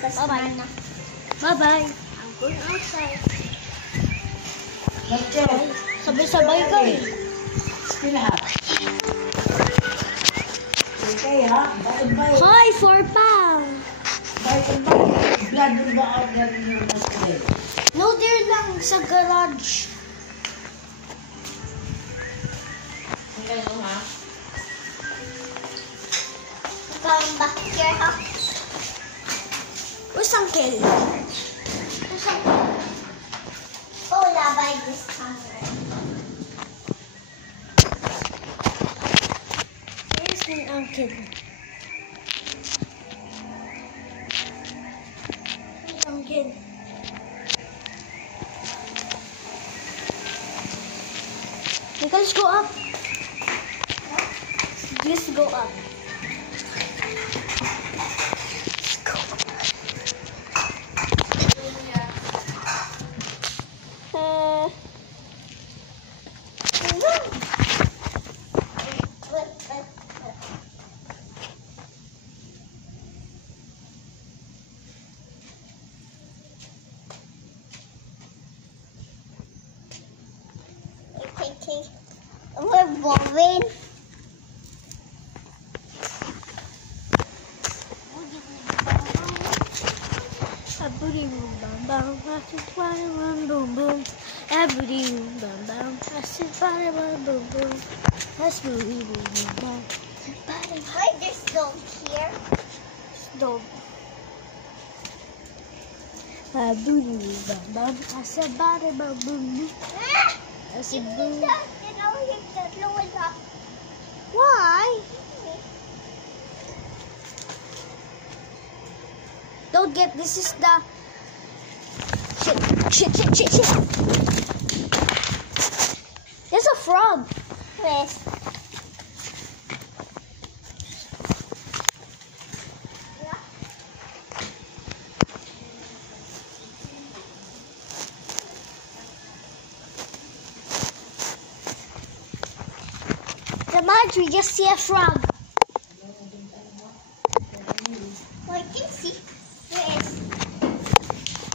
Bye-bye. Bye-bye. I'm going outside. Sabay-sabay ka eh. Okay ha? Hi, Forpang! No, there lang sa garage. Ano ha? Come back here, ha? Where's Uncle? Where's Uncle? Oh, labay this camera. Where's my Uncle? Where's Uncle? Let's go up. Let's go up. Okay. We're going. Hi, this dog here. Dog. Why? Don't get this is the shit. There's a frog. Yes. The Marjorie just see a frog. Oh, I can see. Where is?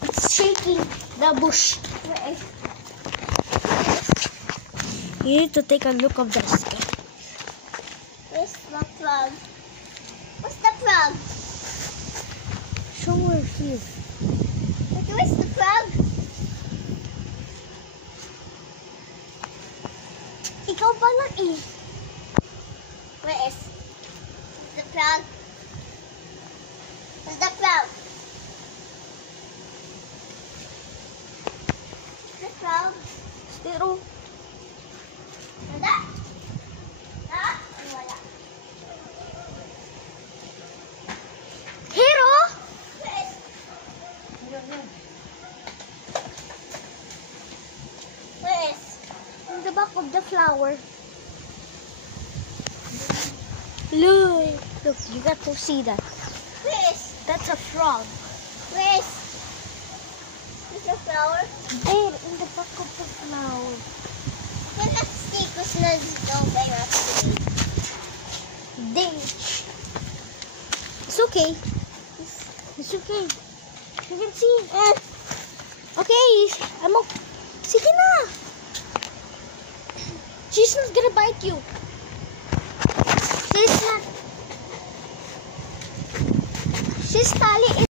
It's shaking the bush. Where is? You need to take a look of this. Where's the frog? What's the frog? Show her here. Where's the frog? Ikaw pa lang eh. Where is the frog? Where's the frog? The frog? Stero. Wala? Wala. Hero? Where is? Where is? In the back of the flower. Look, you got to see that. Where is? That's a frog. Where is? Is the flower? There, in the back of the flower. Can I see? Because there's no way up to me. There. It's okay. It's okay. You can see. Okay, I'm okay. Sige na. She's not gonna bite you. She's not. She's tali.